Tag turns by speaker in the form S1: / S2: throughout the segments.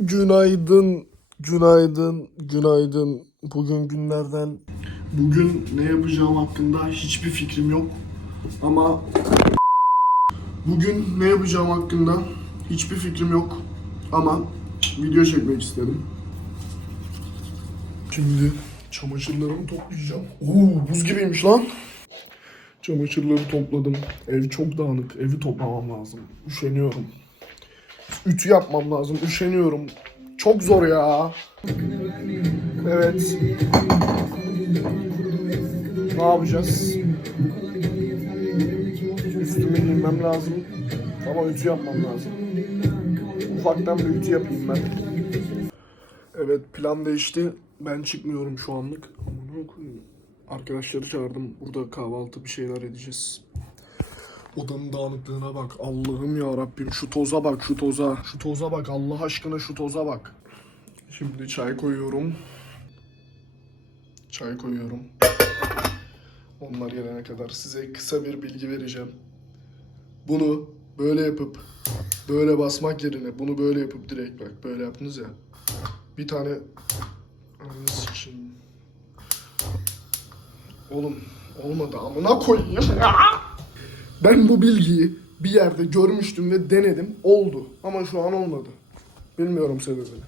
S1: Günaydın, günaydın, günaydın. Bugün günlerden... Bugün ne yapacağım hakkında hiçbir fikrim yok. Ama... Bugün ne yapacağım hakkında hiçbir fikrim yok. Ama video çekmek istedim. Şimdi çamaşırlarımı toplayacağım. Oo, buz gibiymiş lan. Çamaşırları topladım. Ev çok dağınık. Evi toplamam lazım. Üşeniyorum. Ütü yapmam lazım. Üşeniyorum. Çok zor ya. Evet. Ne yapacağız? Üstüme giymem lazım. Ama ütü yapmam lazım. Ufaktan bir ütü yapayım ben. Evet, plan değişti. Ben çıkmıyorum şu anlık. Aman koyayım. Arkadaşları çağırdım. Burada kahvaltı bir şeyler edeceğiz. Odanın dağınıklığına bak. Allah'ım ya Rabbim, şu toza bak, şu toza. Şu toza bak, Allah aşkına şu toza bak. Şimdi çay koyuyorum. Çay koyuyorum. Onlar gelene kadar size kısa bir bilgi vereceğim. Bunu böyle yapıp böyle basmak yerine bunu böyle yapıp direkt bak böyle yaptınız ya. Bir tane ananı sikeyim. Oğlum olmadı, amına koyayım ya. Ben bu bilgiyi bir yerde görmüştüm ve denedim. Oldu. Ama şu an olmadı. Bilmiyorum sebebini.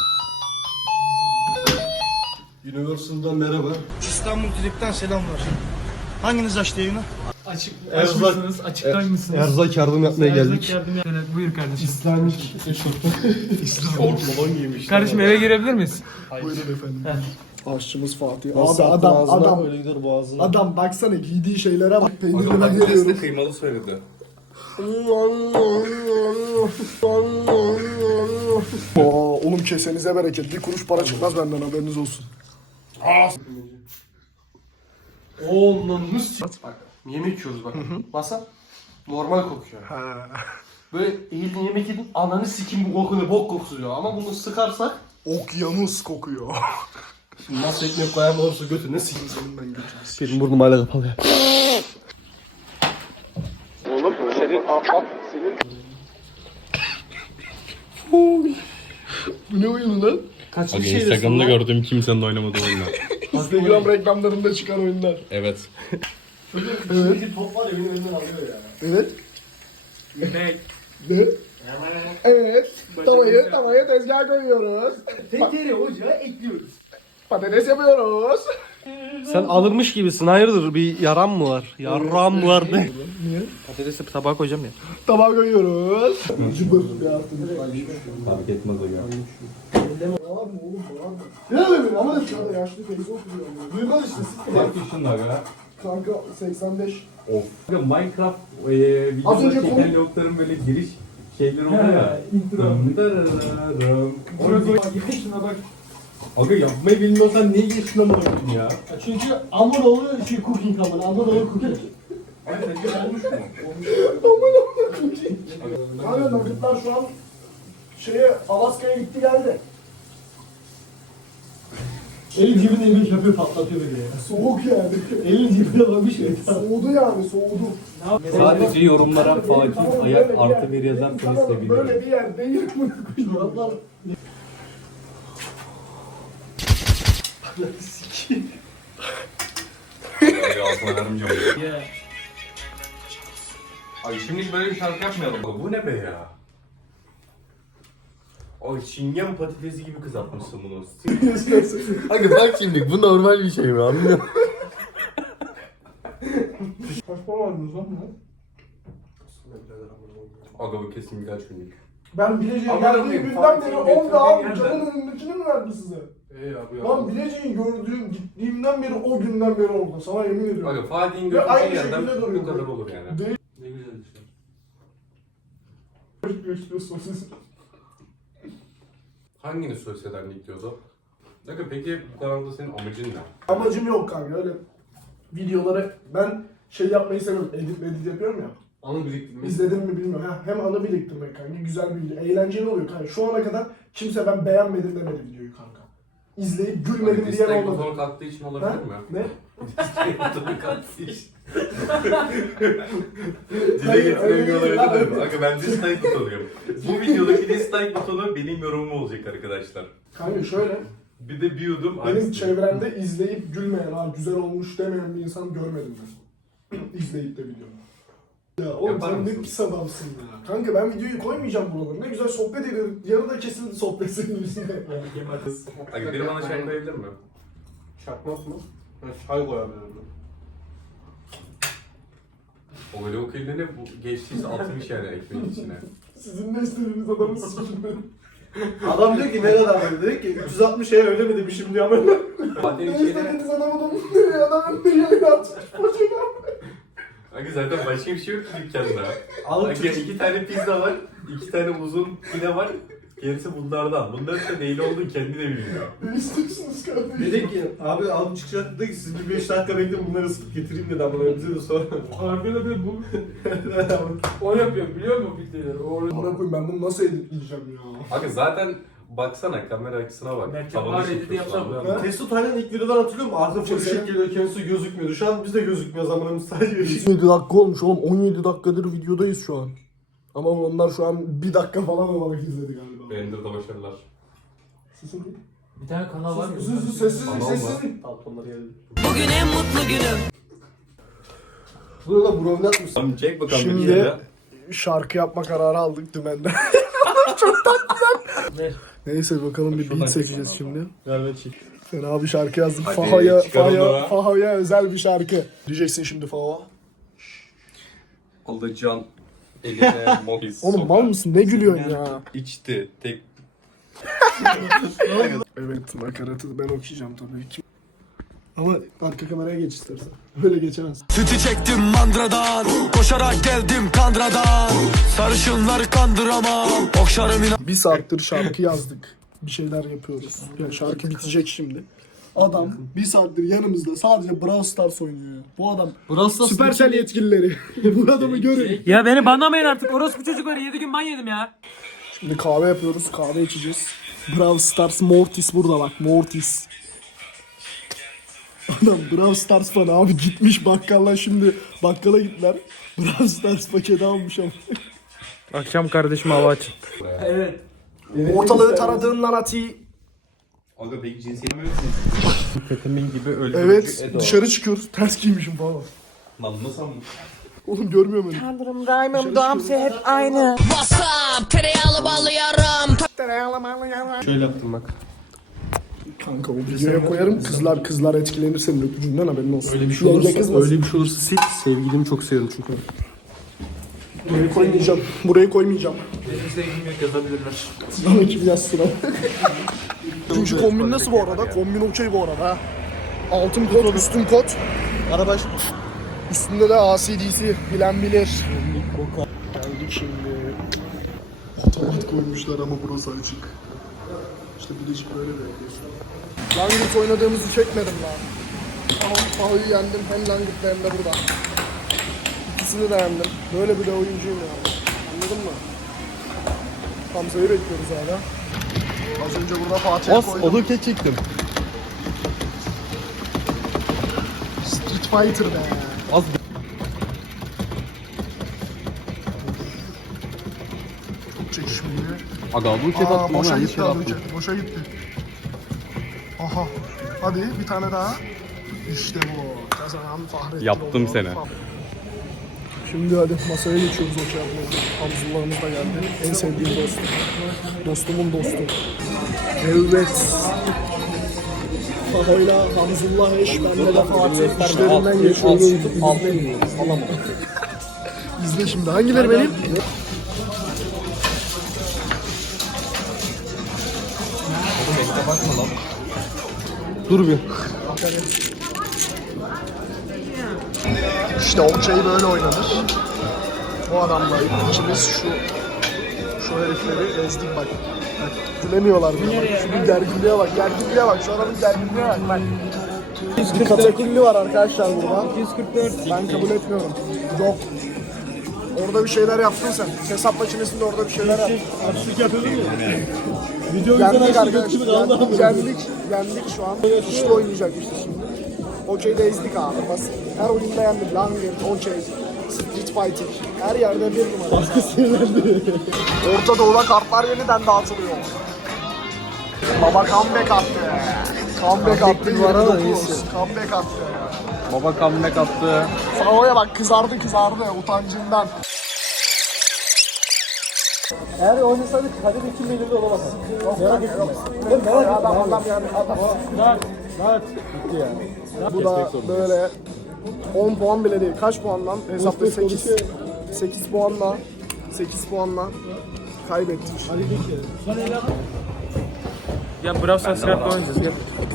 S2: Universal'dan merhaba.
S3: İstanbul Trip'ten selamlar. Hanginiz açtı yayını?
S4: Açmışsınız, açıklar mısınız?
S2: Erzak yardım yapmaya geldik.
S4: Evet, buyur kardeşim.
S2: İslamik şortlaman giymiş.
S4: Kardeşim eve girebilir miyiz?
S1: Buyurun efendim. Aşçımız Fatih.
S2: Abi
S1: Abi adam
S2: öyle gider boğazına.
S1: adam baksana giydiği şeylere bak. Peynirli ben geliyorum.
S5: Kıymalı söyledi.
S1: Oğlum kesenize bereket. Bir kuruş para çıkmaz benden, haberiniz olsun.
S2: Oğlum bak yemek yiyoruz bak. Masa normal kokuyor. Böyle eğildin yemek yedin ananı sikim bu koku ne bok kokusu diyor. Ama bunu sıkarsak
S1: Okyanus kokuyor.
S2: şimdi nasıl ekmek koyan olursa götüne sikim.
S1: Senin ben götürüm.
S2: Benim burnum hala kapalı ya.
S1: Oğlum senin Bu ne oyunu lan?
S2: Kaç
S5: Abi
S2: bir şey
S5: Instagram'da gördüğüm kimsenin oynamadığı oyunlar.
S1: Instagram reklamlarında çıkan oyunlar.
S5: Evet.
S2: Evet. Top var ya benim elimden alıyor ya.
S1: Evet.
S4: Ne?
S1: Ne? Evet. Tavayı tezgaha koyuyoruz.
S2: Tekeri ocağa ekliyoruz.
S1: Patates yapıyoruz.
S2: Sen alınmış gibisin hayırdır bir yaran mı var? Yaran mı var ne?
S1: Niye?
S2: Patatesi tabağa koyacağım ya.
S1: Tabağa koyuyoruz. Cıbır bir artık.
S5: Fark etmez o ya.
S1: Ne demek ama da şurada yaşlı teyze oturuyor. Duymaz işte.
S5: Kaç yaşında ya?
S1: Kanka 85.
S5: Minecraft
S1: Az önce
S5: videoda çeken logların böyle giriş şeyleri oluyor ya.
S4: Intro.
S5: Şuna bak. Aga yapmayı bilmiyorsan niye geçtin ama bakayım ya?
S2: Çünkü Amuroğlu cooking amına. Amuroğlu cooking.
S5: Abi sence olmuş mu?
S1: Kanka nakitler şu an Alaska'ya gitti geldi.
S2: Elin cebine yemek yapıyor patlatıyor beni ya.
S1: Soğuk yani.
S2: Elin cebine bakmış ya.
S1: Soğudu yani, soğudu.
S5: Sadece yorumlara Fatih
S1: Tamam,
S5: ayak
S1: böyle
S5: artı
S1: bir
S5: bir
S1: yer-
S5: yazarsanız
S1: tamam,
S5: sevinirim.
S1: Böyle bir yer değil mi?
S2: Çoraplar.
S5: Ağzına vermeyeceğim.
S4: Yeah.
S5: Abi şimdi böyle bir şarkı yapmayalım. Bu ne be ya? Ay çingen patatesi gibi kızartmışsın bunu. Hadi bak şimdi bu normal bir şey mi anlıyor musun?
S1: Kaç para verdiniz lan buna?
S5: Aga bu kesin birkaç günlük.
S1: Ben Bilecik'e
S5: Aman
S1: geldiğim
S5: Allah'ım,
S1: günden
S5: Fatih'in
S1: beri
S5: getirdiği
S1: 10 daha
S5: yerden.
S1: canın önündekini mi verdi size?
S5: Abi ya.
S1: Lan Bilecik'in gördüğüm, gittiğimden beri o günden beri orada. Sana yemin ediyorum.
S5: Aga Fatih'in
S1: Ve aynı
S5: götürdüğü yerden
S1: şekilde duruyor.
S5: bu kadar olur yani.
S1: Değil.
S5: Ne güzel işte.
S1: Gösteriyorsunuz.
S5: Hangini sosyedenlik diyordu? Aga peki bu kanalda senin amacın ne?
S1: Amacım yok kanka, öyle videoları ben yapmayı seviyorum. Edit yapıyorum ya.
S5: Anı biriktirmek.
S1: İzledin mi bilmiyorum. Hem anı biriktirmek kanka. Güzel bir video. Eğlenceli oluyor kanka. Şu ana kadar kimse ben beğenmedim demedi videoyu kanka. izleyip gülmedim diyen olmadı.
S5: Motoru kalktığı için olabilir mi?
S1: Ne?
S5: Motoru kalktığı için. Dile
S1: Hayır,
S5: getiremiyor
S1: öyle değil
S5: olabilir mi?
S1: lan.
S5: Kanka ben dislike butonuyum. Bu videodaki dislike butonu benim yorumum olacak arkadaşlar.
S1: Kanka şöyle,
S5: Bir de bir yudum
S1: benim çevremde izleyip gülmeyen, ha güzel olmuş demeyen bir insan görmedim ben. İzleyip de videomu. Ya oğlum
S5: Yapar
S1: sen ne
S5: mısın?
S1: pis adamsın ya. Kanka ben videoyu koymayacağım buralara. Ne güzel sohbet ediyorum. Yarıda kesildi sohbet senin yüzünden.
S5: Kanka biri bana çay koyabilir mi?
S2: Çakmak mı? Ben çay koyabilirim.
S5: O böyle o kelini bu geçtiyse atmış yani ekmeğin içine.
S1: Sizin ne istediğiniz adamı sikin benim.
S2: Adam diyor ki ne kadar böyle? Diyor ki 360 şey öyle mi demişim diyor ama.
S5: Fatih
S1: Ne
S5: bir şeyler...
S1: istediğiniz adamı nereye adamın nereye atmış boşuna.
S5: Kanka zaten başka bir şey yok ki dükkanda.
S2: Alıp
S5: Kanka 2 tane pizza var, 2 tane uzun pide var. Gerisi bunlardan. Bunların da neyle olduğunu kendi de bilmiyor.
S1: Ne istiyorsunuz kardeşim?
S2: Dedik ki abi alıp çıkacak dedi ki siz bir 5 dakika bekleyin bunları ısıtıp getireyim dedi ama bize de sonra.
S4: Harbiden de bu. O yapıyor biliyor musun bildiğleri?
S1: Amına koyayım ben bunu nasıl editleyeceğim ya?
S5: Kanka zaten baksana kamera açısına bak.
S4: Mertcan
S5: Tavanı
S4: var,
S5: çekiyor
S4: editi yapsana
S5: şu an.
S1: bu.
S2: Mesut Aynen ilk videodan hatırlıyor musun? Arka fon ışık geliyor kendisi gözükmüyordu. Şu an biz de gözükmüyor zamanımız sadece ışık.
S1: 17 dakika olmuş oğlum. 17 dakikadır videodayız şu an. Ama onlar şu an 1 dakika falan olarak izledi galiba.
S5: Render'da başarılar.
S1: Susun.
S4: Bir tane kanal var ya.
S1: Sus sessizlik
S5: Tamam
S1: sessizlik.
S2: Paltonları geldi.
S6: Bugün en mutlu günüm.
S2: Burada da brownie atmışsın.
S5: Tamam çek bakalım
S1: Şimdi-
S5: bir kere.
S1: Şarkı yapma kararı aldık dümenden.
S4: Ver.
S1: Neyse bakalım bir beat seçeceğiz şimdi.
S2: Ver ben çek.
S1: Fena bir şarkı yazdık.
S5: Hadi, çıkarın ona.
S1: Faha'ya özel bir şarkı. Diyeceksin şimdi Faha.
S5: Alacağın eline mokis.
S1: Oğlum mal mısın? Ne gülüyorsun ya?
S5: İçti. Tek.
S1: Evet nakaratı ben okuyacağım tabii ki. Ama arka kameraya geç istersen. Böyle geçemez.
S7: Sütü çektim mandradan, koşarak geldim kandradan. Sarışınları kandıramam, okşarım inan.
S1: Bir saattir şarkı yazdık. Bir şeyler yapıyoruz. Yani şarkı bitecek şimdi. Adam bir saattir yanımızda sadece Brawl Stars oynuyor. Bu adam Supercell yetkilileri. Bu adamı görün.
S4: Ya beni banlamayın artık. Orospu çocukları 7 gün ban yedim ya.
S1: Şimdi kahve yapıyoruz. Kahve içeceğiz. Brawl Stars Mortis burada bak. Mortis. Adam Brawl Stars fanı abi gitmiş bakkala şimdi. Bakkala gittiler. Brawl Stars paketi almış ama.
S4: Akşam kardeşim hava açın. Evet.
S1: Ortalığı taradığın lan Ati.
S5: Aga peki cinsiyet mi? Ketamin gibi öldürücü
S1: Evet dışarı çıkıyoruz. Ters giymişim falan.
S5: Lan nasıl mı?
S1: Oğlum görmüyor beni.
S6: Tanrım rhymım damsı hep aynı. WhatsApp tereyağlı ballı yarım.
S2: Şöyle yaptım bak.
S1: Kanka o videoya koyarım. Kızlar etkilenir senin öpücüğünden haberin olsun.
S2: Öyle bir şey
S1: Yenge
S2: olursa,
S1: kızmasın.
S2: öyle bir şey olursa sil. Sevgilimi çok seviyorum çünkü.
S1: Burayı koymayacağım. Burayı koymayacağım.
S4: Benim sevgilim yok yazabilirler.
S1: Sıra kim yazsın abi? Üçüncü kombin nasıl bu arada? Kombin okey bu arada ha. Altın kot, üstün kot.
S2: Araba
S1: Üstünde de ACDC bilen bilir. Geldik şimdi. Otomat koymuşlar ama burası açık. İşte Bilecik böyle de yapıyorsun. Langırt oynadığımızı çekmedim lan. Ama Fahu'yu yendim hem Langırt'la hem de burada. İkisini de yendim. Böyle bir de oyuncuyum yani. Anladın mı? Hamza'yı bekliyoruz hala. Az önce burada Fatih'e koydum.
S2: Olurken çektim.
S1: Street Fighter be.
S2: Az
S1: Çok çekişmeli.
S2: Aga bu kez
S1: Aa,
S2: attım
S1: boşa
S2: ama iyi
S1: gitti
S2: şey
S1: abi.
S2: attım.
S1: Boşa gitti. Aha. Hadi bir tane daha. İşte bu. Kazanan Fahrettin
S5: Yaptım
S1: oldu.
S5: seni.
S1: Şimdi hadi masaya geçiyoruz o şey yapmaya. Hamzullahımız da geldi. En sevdiğim dostum. Dostumun dostu. Evet. Fahoyla Hamzullah eş, benle de Fatih işlerinden geçiyoruz. İzle şimdi. Hangileri benim?
S2: Dur bir.
S1: İşte okey böyle oynanır. Bu adamla ikimiz şu herifleri ezdik bak. Bak gülemiyorlar bile bak. Şu bir gerginliğe bak. Gerginliğe bak. Şu adamın gerginliğe bak. Bak. Bir katakulli var arkadaşlar burada.
S4: 244.
S1: Ben kabul etmiyorum. Yok. Orada bir şeyler yaptın sen. Hesap makinesinde orada bir şeyler yaptın.
S2: Artistlik yapıyordun ya.
S1: Yendik arkadaşlar. Yendik şu an. İşte oynayacakmışız şimdi. Okey'de ezdik abi. Basit. Her oyunda yendik. Langert, okey, Street Fighting. Her yerde bir numara. Başka sinirlendi. Orta Doğu'da kartlar yeniden dağıtılıyor. Baba comeback attı. Comeback attı. 29. Comeback attı.
S2: Baba comeback attı.
S1: Fao'ya bak kızardı utancından.
S4: Eğer oynasaydık kader kim belirli olamaz. Merak etme.
S1: Adam yani adam. Bu da böyle 10 puan bile değil. Kaç puandan? Hesapta 8 puanla kaybettik.
S4: Ya Brawl Stars oynayacağız gel.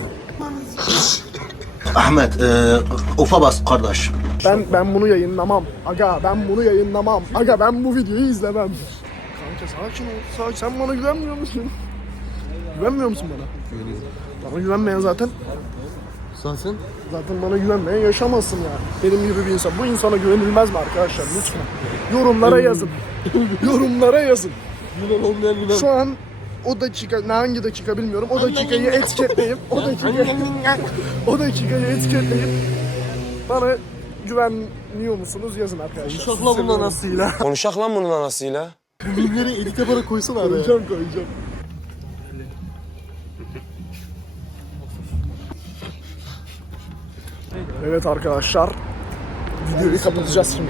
S3: Ahmet, ufa bas kardeş.
S1: Ben bunu yayınlamam. Aga ben bunu yayınlamam. Aga ben bu videoyu izlemem. Kanka sakin ol. Sen bana güvenmiyor musun? Güvenmiyor musun bana? Güveniyorum. Bana güvenmeyen zaten bana güvenmeyen yaşamasın ya. Benim gibi bir insan. Bu insana güvenilmez mi arkadaşlar? Lütfen. Yorumlara yazın. Yorumlara yazın.
S2: Gülen olmayan gülen.
S1: Şu an o dakika, hangi dakika bilmiyorum. O dakikayı etiketleyip o dakikayı etiketleyip bana güvenmiyor musunuz yazın arkadaşlar.
S2: Konuşak lan bunun anasıyla.
S8: Konuşak lan bunun anasıyla.
S2: Binleri edit yaparak koysana araya.
S1: Koyacağım. Evet arkadaşlar. Videoyu kapatacağız şimdi.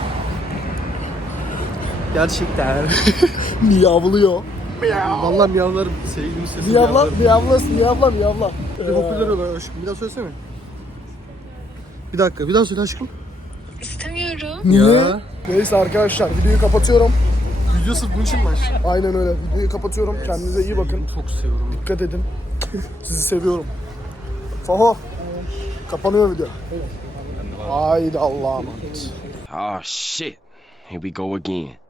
S2: Gerçekten.
S1: Miyavlıyor.
S2: Vallahi miyavlarım. Sevgilimin sesi
S1: Miyavla.
S2: Bir popüler oluyor aşkım. Bir daha söylesene. Bir dakika. Bir daha söyle aşkım.
S9: İstemiyorum.
S1: Niye? Neyse arkadaşlar videoyu kapatıyorum.
S2: Video sırf bunun için mi aşkım?
S1: Aynen öyle. Videoyu kapatıyorum. Kendinize iyi bakın.
S2: Çok seviyorum.
S1: Dikkat edin. Sizi seviyorum. Faho. Kapanıyor video. Haydi Allah'a emanet.
S8: Oh shit. Here we go again.